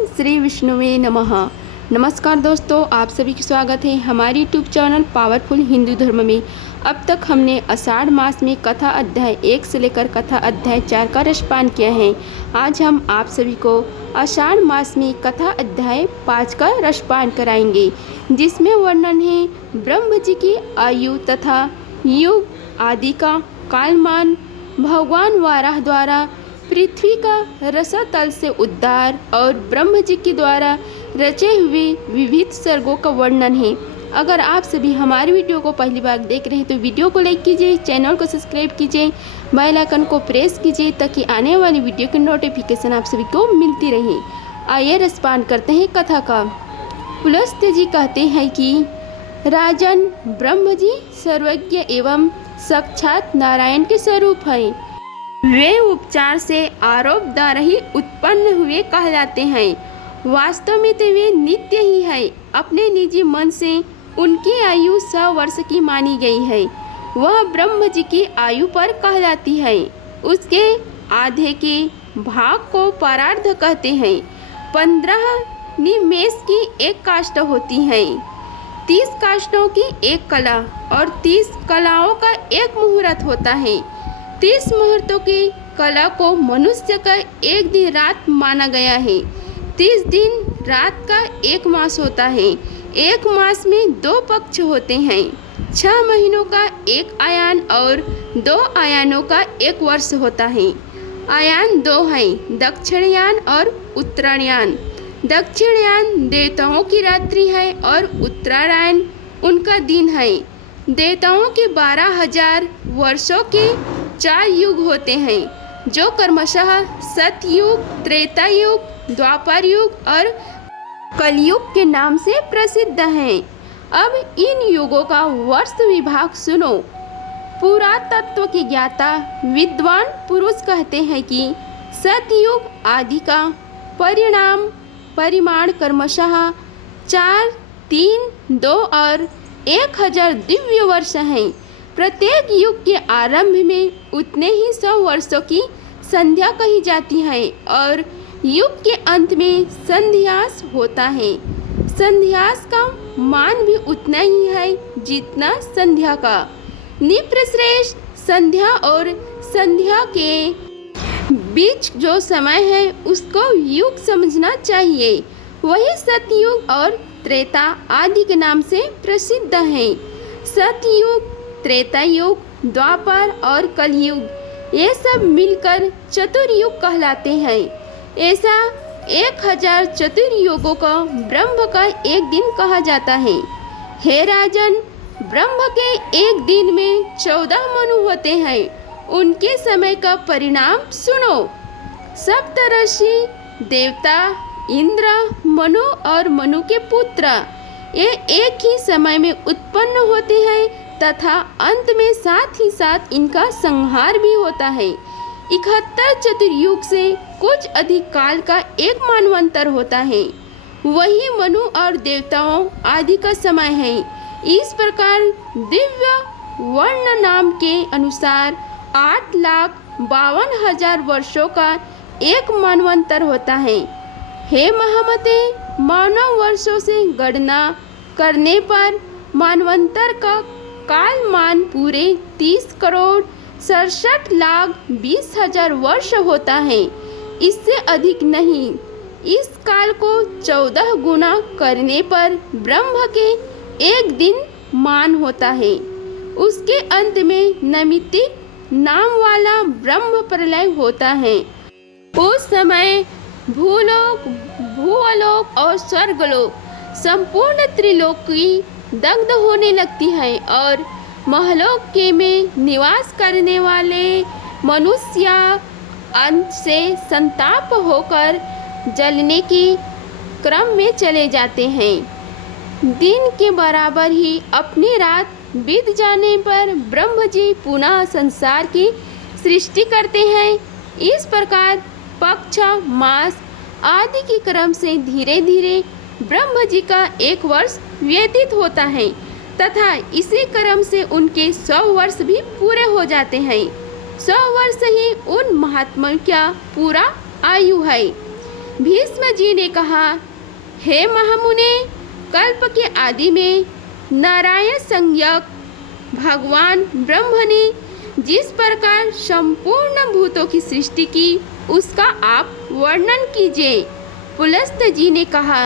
ओम श्री विष्णुवे नमः। नमस्कार दोस्तों, आप सभी का स्वागत है हमारे यूट्यूब चैनल पावरफुल हिंदू धर्म में। अब तक हमने आषाढ़ मास में कथा अध्याय 1 से लेकर कथा अध्याय 4 का रसपान किया है। आज हम आप सभी को आषाढ़ मास में कथा अध्याय 5 का रसपान कराएंगे, जिसमें वर्णन है ब्रह्म जी की आयु तथा युग आदि का कालमान, भगवान वाराह द्वारा पृथ्वी का रसातल से उद्धार और ब्रह्म जी के द्वारा रचे हुए विविध सर्गों का वर्णन है। अगर आप सभी हमारी वीडियो को पहली बार देख रहे हैं तो वीडियो को लाइक कीजिए, चैनल को सब्सक्राइब कीजिए, बेल आइकन को प्रेस कीजिए ताकि आने वाली वीडियो की नोटिफिकेशन आप सभी को मिलती रहे। आइए रसपान करते हैं कथा का। पुलस्त्य जी कहते हैं कि राजन, ब्रह्म जी सर्वज्ञ एवं साक्षात नारायण के स्वरूप हैं। वे उपचार से आरोप द्वारा ही उत्पन्न हुए कहलाते हैं। वास्तव में तो वे नित्य ही है। अपने निजी मन से उनकी आयु 100 वर्ष की मानी गई है। वह ब्रह्म जी की आयु पर कहलाती है। उसके आधे के भाग को परार्ध कहते हैं। 15 निमेष की एक काष्ठ होती है। 30 काष्ठों की एक कला और 30 कलाओं का एक मुहूर्त होता है। 30 मुहूर्तों की कला को मनुष्य का एक दिन रात माना गया है। 30 दिन रात का एक मास होता है। एक मास में 2 पक्ष होते हैं। 6 महीनों का एक आयान और 2 आयानों का एक वर्ष होता है। आयान 2 हैं, दक्षिणयान और उत्तरायण। दक्षिणयान देवताओं की रात्रि है और उत्तरायण उनका दिन है। देवताओं के 12,000 वर्षों के 4 युग होते हैं, जो क्रमशः सतयुग, त्रेता युग, द्वापर युग और कलयुग के नाम से प्रसिद्ध हैं। अब इन युगों का वर्ष विभाग सुनो। पुरातत्व के ज्ञाता विद्वान पुरुष कहते हैं कि सतयुग आदि का परिमाण क्रमशः 4, 3, 2 और 1000 दिव्य वर्ष हैं। प्रत्येक युग के आरंभ में उतने ही 100 वर्षों की संध्या कही जाती है और युग के अंत में संध्यास होता है। संध्यास का मान भी उतना ही है जितना संध्या का। निप्रश्रेष्ठ संध्या और संध्या के बीच जो समय है उसको युग समझना चाहिए। वही सतयुग और त्रेता आदि के नाम से प्रसिद्ध है। सतयुग, त्रेता युग, द्वापर और कलयुग ये सब मिलकर चतुर्युग कहलाते हैं। ऐसा 1000 चतुर्युगों को ब्रह्म का एक दिन कहा जाता है। हे राजन, ब्रह्म के एक दिन में 14 मनु होते हैं। उनके समय का परिणाम सुनो। सप्तऋषि देवता इंद्र, मनु और मनु के पुत्र ये एक ही समय में उत्पन्न होते हैं तथा अंत में साथ ही साथ इनका संहार भी होता है। 71 चतुर्युग से कुछ अधिक काल का एक मानवंतर होता है। वही मनु और देवताओं आदि का समय है। इस प्रकार दिव्य वर्ण नाम के अनुसार 8,52,000 वर्षों का एक मानवंतर होता है। हे महामते, मानव वर्षों से गणना करने पर मानवंतर का कालमान पूरे 30,67,20,000 वर्ष होता है, इससे अधिक नहीं। इस काल को 14 गुना करने पर ब्रह्म के एक दिन मान होता है। उसके अंत में नैमित्तिक नाम वाला ब्रह्म प्रलय होता है। उस समय भूलोक, भूअलोक और स्वर्गलोक संपूर्ण त्रिलोकी दग्ध होने लगती है और महलोक के में निवास करने वाले मनुष्य अंत से संताप होकर जलने की क्रम में चले जाते हैं। दिन के बराबर ही अपनी रात बीत जाने पर ब्रह्म जी पुनः संसार की सृष्टि करते हैं। इस प्रकार पक्ष, मास आदि के क्रम से धीरे धीरे ब्रह्म जी का एक वर्ष व्यतीत होता है तथा इसी क्रम से उनके 100 वर्ष भी पूरे हो जाते हैं। 100 वर्ष ही उन महात्मा का पूरा आयु है। भीष्म जी ने कहा, हे महामुने, कल्प के आदि में नारायण संज्ञक भगवान ब्रह्म ने जिस प्रकार संपूर्ण भूतों की सृष्टि की उसका आप वर्णन कीजिए। पुलस्त जी ने कहा,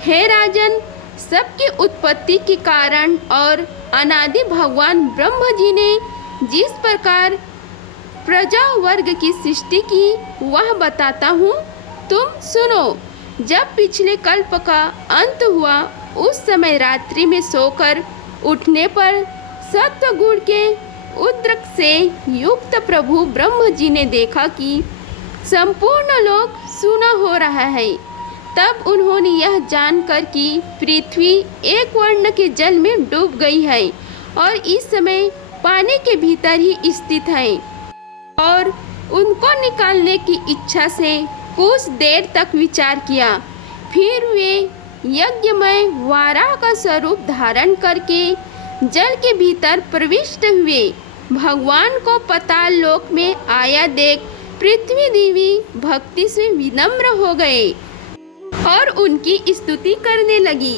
हे राजन, सबकी उत्पत्ति के कारण और अनादि भगवान ब्रह्म जी ने जिस प्रकार प्रजा वर्ग की सृष्टि की वह बताता हूँ, तुम सुनो। जब पिछले कल्प का अंत हुआ उस समय रात्रि में सोकर उठने पर सत्वगुण के उद्रेक से युक्त प्रभु ब्रह्म जी ने देखा कि संपूर्ण लोक सूना हो रहा है। तब उन्होंने यह जानकर कि पृथ्वी एक वर्ण के जल में डूब गई है और इस समय पानी के भीतर ही स्थित है, और उनको निकालने की इच्छा से कुछ देर तक विचार किया। फिर वे यज्ञमय वाराह का स्वरूप धारण करके जल के भीतर प्रविष्ट हुए। भगवान को पाताल लोक में आया देख पृथ्वी देवी भक्ति से विनम्र हो गए और उनकी स्तुति करने लगी।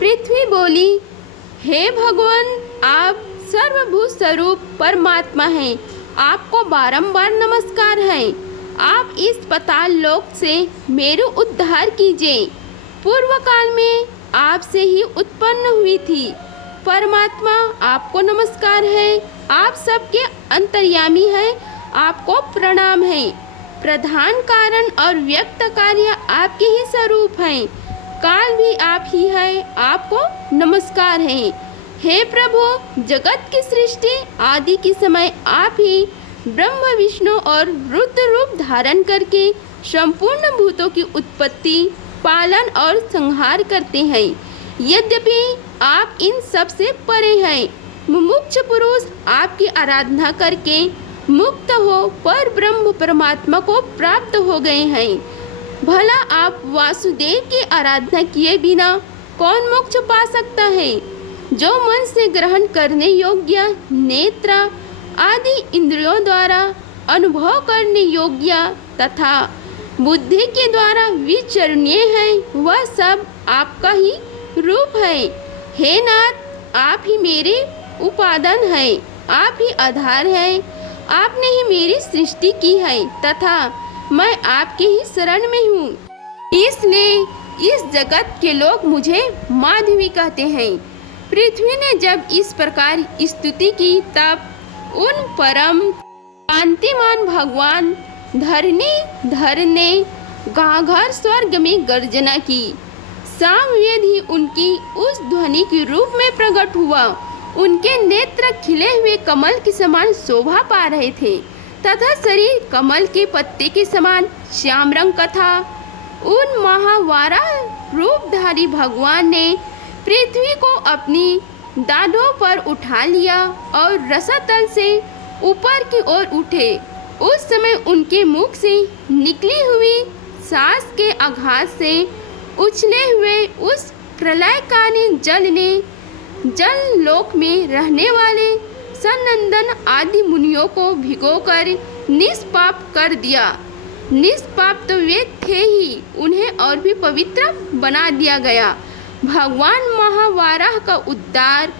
पृथ्वी बोली, हे भगवान, आप सर्वभूत स्वरूप परमात्मा हैं, आपको बारंबार नमस्कार है। आप इस पाताल लोक से मेरे उद्धार कीजिए। पूर्व काल में आपसे ही उत्पन्न हुई थी। परमात्मा, आपको नमस्कार है। आप सबके अंतर्यामी हैं, आपको प्रणाम है। प्रधान कारण और व्यक्त कार्य आपके ही स्वरूप हैं। काल भी आप ही है, आपको नमस्कार है। हे प्रभु, जगत की सृष्टि आदि के समय आप ही ब्रह्म विष्णु और रुद्र रूप धारण करके संपूर्ण भूतों की उत्पत्ति, पालन और संहार करते हैं। यद्यपि आप इन सब से परे हैं, मुमुक्ष पुरुष आपकी आराधना करके मुक्त हो पर ब्रह्म परमात्मा को प्राप्त हो गए हैं। भला आप वासुदेव की आराधना किए बिना कौन मोक्ष पा सकता है? जो मन से ग्रहण करने योग्य, नेत्र आदि इंद्रियों द्वारा अनुभव करने योग्य तथा बुद्धि के द्वारा विचरणीय है, वह सब आपका ही रूप है। हे नाथ, आप ही मेरे उपादान है, आप ही आधार है। आपने ही मेरी सृष्टि की है तथा मैं आपके ही शरण में हूँ। इसलिए इस जगत के लोग मुझे माधवी कहते हैं। पृथ्वी ने जब इस प्रकार स्तुति की तब उन परम कांतिमान भगवान धरणीधर ने गाघर स्वर्ग में गर्जना की। सामवेद ही उनकी उस ध्वनि के रूप में प्रकट हुआ। उनके नेत्र खिले हुए कमल के समान शोभा पा रहे थे तथा शरीर कमल के पत्ते के समान श्याम रंग का था। उन महावाराह रूपधारी भगवान ने पृथ्वी को अपनी दाढ़ों पर उठा लिया और रसातल से ऊपर की ओर उठे। उस समय उनके मुख से निकली हुई सांस के आघात से उछले हुए उस प्रलयकालीन जल ने जल लोक में रहने वाले सनंदन आदि मुनियों को भिगोकर निष्पाप कर दिया। निष्पाप तो वे थे ही, उन्हें और भी पवित्र बना दिया गया। भगवान महावाराह का उद्धार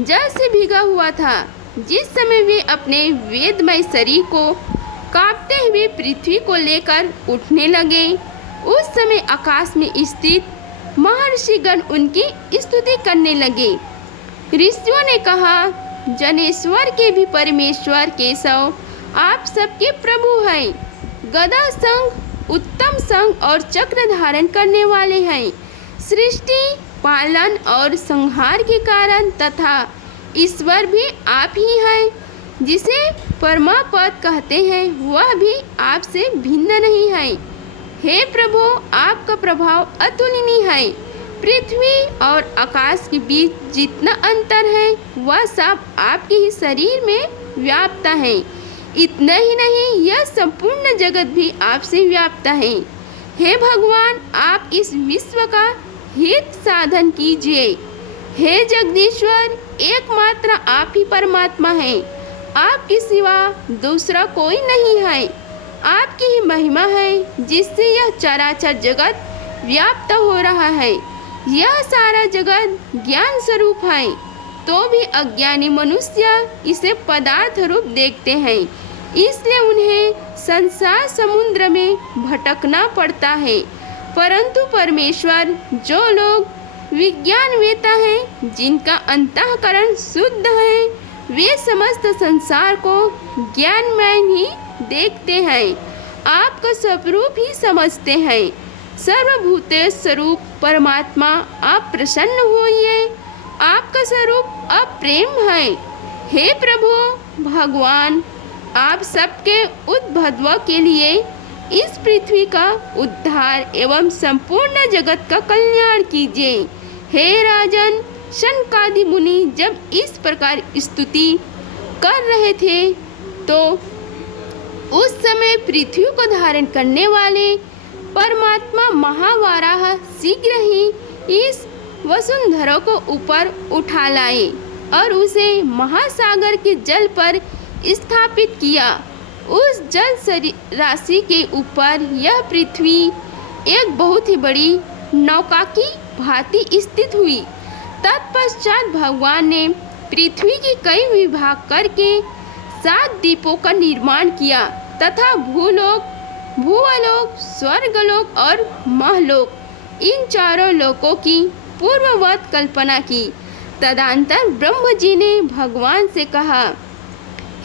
जल से भीगा हुआ था। जिस समय वे अपने वेदमय शरीर को कांपते हुए पृथ्वी को लेकर उठने लगे, उस समय आकाश में स्थित महर्षिगण उनकी स्तुति करने लगे। ऋषियों ने कहा, जनेश्वर के भी परमेश्वर केशव, आप सबके प्रभु हैं। गदा संग, उत्तम संग और चक्र धारण करने वाले हैं। सृष्टि, पालन और संहार के कारण तथा ईश्वर भी आप ही हैं। जिसे परमापद कहते हैं वह भी आपसे भिन्न नहीं है। हे प्रभु, आपका प्रभाव अतुलनीय है। पृथ्वी और आकाश के बीच जितना अंतर है वह सब आपके ही शरीर में व्याप्त है। इतना ही नहीं, यह संपूर्ण जगत भी आपसे व्याप्त है। हे भगवान, आप इस विश्व का हित साधन कीजिए। हे जगदीश्वर, एकमात्र आप ही परमात्मा हैं। आपके सिवा दूसरा कोई नहीं है। आपकी ही महिमा है जिससे यह चराचर जगत व्याप्त हो रहा है। यह सारा जगत ज्ञान स्वरूप है, तो भी अज्ञानी मनुष्य इसे पदार्थ रूप देखते हैं, इसलिए उन्हें संसार समुद्र में भटकना पड़ता है। परंतु परमेश्वर, जो लोग विज्ञानवेता हैं, जिनका अंतःकरण शुद्ध है, वे समस्त संसार को ज्ञानमय ही देखते हैं, आपका स्वरूप ही समझते हैं। सर्वभूत स्वरूप परमात्मा, आप प्रसन्न होइए, आपका स्वरूप अप्रेम है। हे प्रभु भगवान, आप सबके उद्भव के लिए इस पृथ्वी का उद्धार एवं संपूर्ण जगत का कल्याण कीजिए। हे राजन, शनकादि मुनि जब इस प्रकार स्तुति कर रहे थे, तो उस समय पृथ्वी को धारण करने वाले परमात्मा महावाराह शीघ्र ही इस वसुंधरा को ऊपर उठा लाए और उसे महासागर के जल पर स्थापित किया। उस जल राशि के ऊपर यह पृथ्वी एक बहुत ही बड़ी नौका की भांति स्थित हुई। तत्पश्चात भगवान ने पृथ्वी के कई विभाग करके 7 द्वीपों का निर्माण किया तथा भूलोक, भूवलोक, स्वर्गलोक और महलोक, इन चारों लोकों की पूर्ववत कल्पना की। तदंतर ब्रह्म जी ने भगवान से कहा,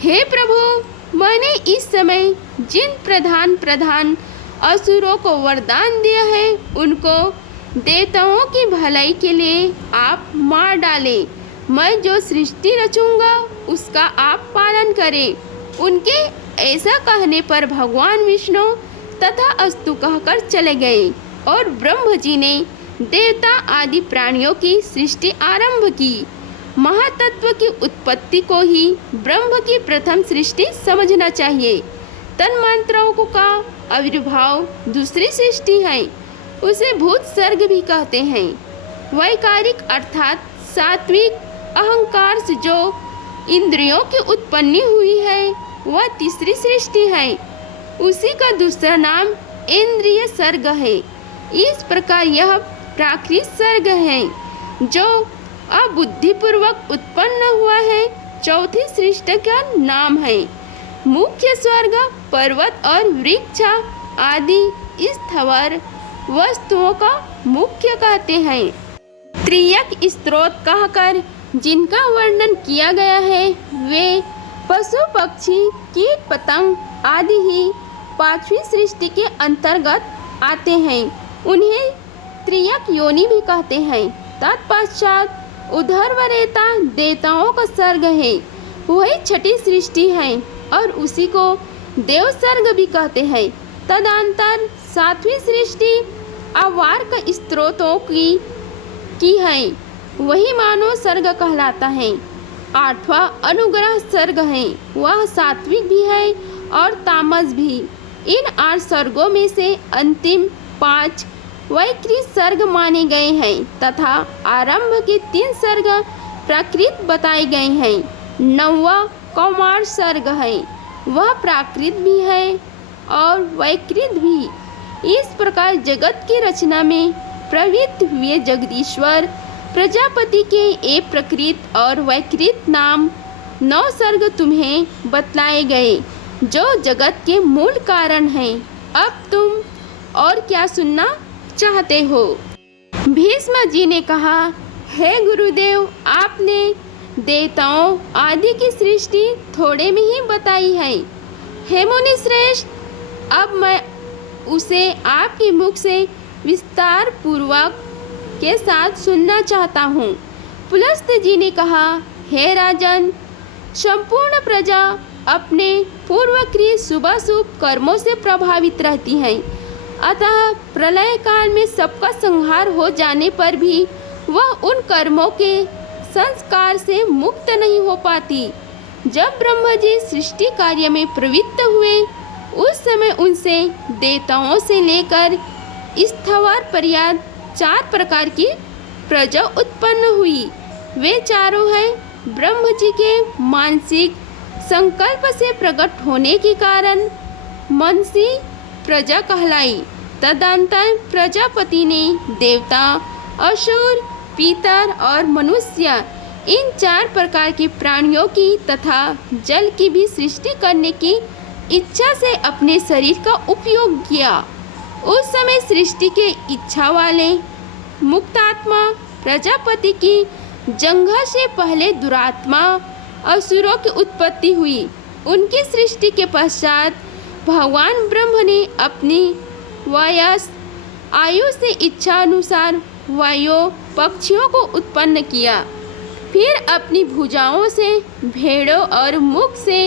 हे प्रभु, मैंने इस समय जिन प्रधान असुरों को वरदान दिया है, उनको देवताओं की भलाई के लिए आप मार डालें। मैं जो सृष्टि रचूंगा उसका आप पालन करें। उनके ऐसा कहने पर भगवान विष्णु तथा अस्तु कहकर चले गए और ब्रह्म जी ने देवता आदि प्राणियों की सृष्टि आरंभ की। महातत्व की उत्पत्ति को ही ब्रह्म की प्रथम सृष्टि समझना चाहिए। तन्मात्राओं का आविर्भाव दूसरी सृष्टि है, उसे भूत सर्ग भी कहते हैं। वैकारिक अर्थात सात्विक अहंकार से जो इंद्रियों की उत्पत्ति हुई है, वह तीसरी सृष्टि है, उसी का दूसरा नाम इंद्रिय सर्ग है। इस प्रकार यह प्राकृत सर्ग है जो अबुद्धिपूर्वक उत्पन्न हुआ है, चौथी सृष्टि का नाम है। मुख्य स्वर्ग पर्वत और वृक्ष आदि स्थावर वस्तुओं का मुख्य कहते हैं। त्रियक स्त्रोत कहकर जिनका वर्णन किया गया है, वे पशु पक्षी कीट पतंग आदि ही पांचवी सृष्टि के अंतर्गत आते हैं। उन्हें त्रियक योनि भी कहते हैं। तत्पश्चात उधर्वरेता देवताओं का सर्ग है, वही छठी सृष्टि है और उसी को देव सर्ग भी कहते हैं। तदंतर सातवीं सृष्टि अवार्क स्त्रोतों की है, वही मानव सर्ग कहलाता है। आठवां अनुग्रह सर्ग है, वह सात्विक भी है और तामस भी। इन 8 सर्गों में से अंतिम 5 वैकृत सर्ग माने गए हैं तथा आरंभ के 3 सर्ग प्राकृत बताए गए हैं। 9वां कौमार सर्ग है, वह प्राकृत भी है और वैकृत भी। इस प्रकार जगत की रचना में प्रवृत्त हुए जगदीश्वर प्रजापति के एक प्रकृत और वैकृत नाम 9 सर्ग तुम्हें बतलाए गए, जो जगत के मूल कारण हैं। अब तुम और क्या सुनना चाहते हो? भीष्म जी ने कहा, हे गुरुदेव, आपने देवताओं आदि की सृष्टि थोड़े में ही बताई है। हे मुनि श्रेष्ठ, अब मैं उसे आपके मुख से विस्तार पूर्वक के साथ सुनना चाहता हूँ। पुलस्त जी ने कहा, हे राजन, संपूर्ण प्रजा अपने पूर्वकृत शुभाशुभ कर्मों से प्रभावित रहती है, अतः प्रलय काल में सबका संहार हो जाने पर भी वह उन कर्मों के संस्कार से मुक्त नहीं हो पाती। जब ब्रह्मा जी सृष्टि कार्य में प्रवृत्त हुए, उस समय उनसे देवताओं से लेकर स्थावर पर्यंत 4 प्रकार की प्रजा उत्पन्न हुई। वे चारों हैं ब्रह्म जी के मानसिक संकल्प से प्रकट होने के कारण, मनसी प्रजा कहलाई। तदंतर प्रजापति ने देवता, असुर, पितर और मनुष्य इन 4 प्रकार के प्राणियों की तथा जल की भी सृष्टि करने की इच्छा से अपने शरीर का उपयोग किया। उस समय सृष्टि के इच्छा वाले मुक्तात्मा प्रजापति की जंघा से पहले दुरात्मा असुरों की उत्पत्ति हुई। उनकी सृष्टि के पश्चात भगवान ब्रह्म ने अपनी वयस आयु से इच्छा अनुसार वायु पक्षियों को उत्पन्न किया। फिर अपनी भुजाओं से भेड़ों और मुख से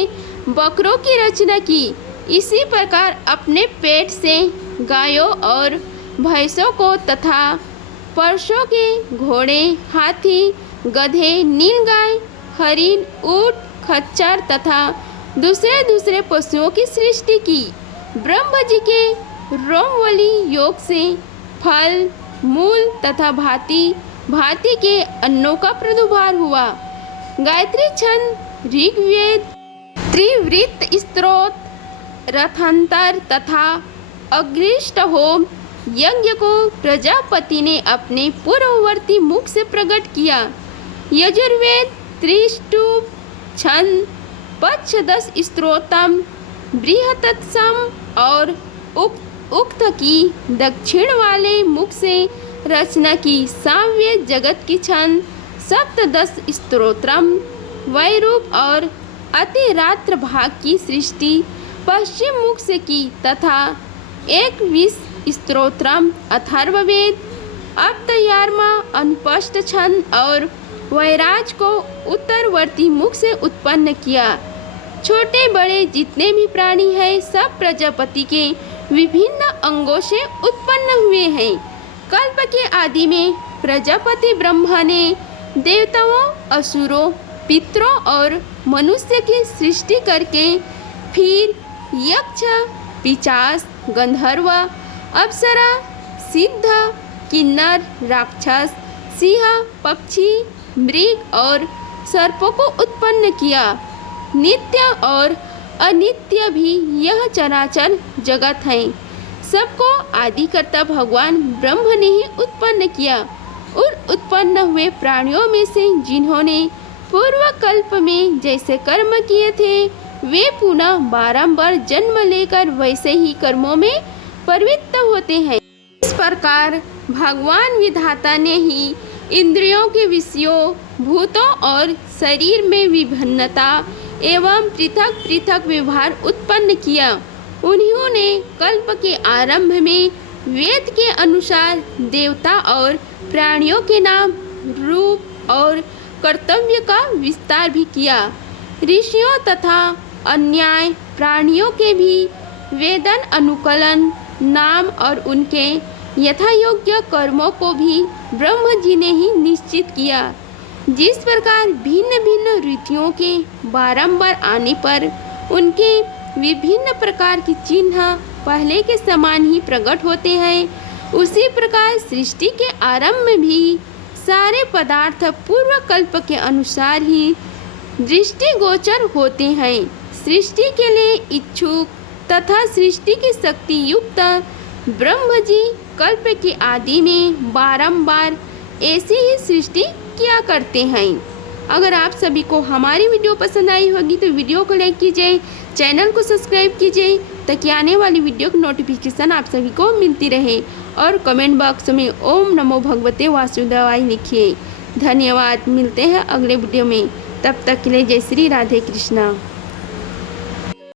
बकरों की रचना की। इसी प्रकार अपने पेट से गायों और भैंसों को तथा परसों के घोड़े, हाथी, गधे, नीलगाय, हरिण, ऊंट, खच्चर तथा दूसरे पशुओं की सृष्टि की। ब्रह्म जी के रोमवली योग से फल, मूल तथा भांति के अन्नों का प्रादुर्भाव हुआ। गायत्री छंद, ऋग्वेद, त्रिवृत्त स्तोत्र, रथांतर तथा अग्निष्ट होम यज्ञ को प्रजापति ने अपने पूर्ववर्ती मुख से प्रकट किया। यजुर्वेद, त्रिष्टुप छंद, पंचदश स्तोत्रम, बृहत्सम और उक्त की दक्षिण वाले मुख से रचना की। सामवेद जगत की छंद, सप्तदश स्तोत्रम, वैरूप और अतिरात्र भाग की सृष्टि पश्चिम मुख से की तथा 21 स्तोत्रम अथर्ववेद, अप्तयार्मा, अनुपष्ट छंद और वैराज को उत्तरवर्ती मुख से उत्पन्न किया। छोटे बड़े जितने भी प्राणी हैं सब प्रजापति के विभिन्न अंगों से उत्पन्न हुए हैं। कल्प के आदि में प्रजापति ब्रह्मा ने देवताओं, असुरों, पितरों और मनुष्य की सृष्टि करके फिर यक्ष, पिशाच, गंधर्व, अप्सरा, सिद्ध, किन्नर, राक्षस, सिंह, पक्षी, मृग और सर्पों को उत्पन्न किया। नित्य और अनित्य भी यह चराचर जगत है। सबको आदिकर्ता भगवान ब्रह्म ने ही उत्पन्न किया। उन उत्पन्न हुए प्राणियों में से जिन्होंने पूर्व कल्प में जैसे कर्म किए थे वे पुनः बारंबार जन्म लेकर वैसे ही कर्मों में प्रवृत्त होते हैं। इस प्रकार भगवान विधाता ने ही इंद्रियों के विषयों, भूतों और शरीर में विभिन्नता एवं पृथक पृथक व्यवहार उत्पन्न किया। उन्होंने कल्प के आरंभ में वेद के अनुसार देवता और प्राणियों के नाम, रूप और कर्तव्य का विस्तार भी किया। ऋषियों तथा अन्य प्राणियों के भी वेदन अनुकलन, नाम और उनके यथायोग्य कर्मों को भी ब्रह्म जी ने ही निश्चित किया। जिस प्रकार भिन्न भिन्न ऋतुओं के बारंबार आने पर उनके विभिन्न प्रकार के चिन्ह पहले के समान ही प्रकट होते हैं, उसी प्रकार सृष्टि के आरंभ में भी सारे पदार्थ पूर्व कल्प के अनुसार ही दृष्टिगोचर होते हैं। सृष्टि के लिए इच्छुक तथा सृष्टि की शक्ति युक्त ब्रह्म जी कल्प के आदि में बारंबार ऐसी ही सृष्टि किया करते हैं। अगर आप सभी को हमारी वीडियो पसंद आई होगी तो वीडियो को लाइक कीजिए, चैनल को सब्सक्राइब कीजिए ताकि आने वाली वीडियो की नोटिफिकेशन आप सभी को मिलती रहे और कमेंट बॉक्स में ओम नमो भगवते वासुदेवाय लिखिए। धन्यवाद। मिलते हैं अगले वीडियो में, तब तक के लिए जय श्री राधे कृष्णा।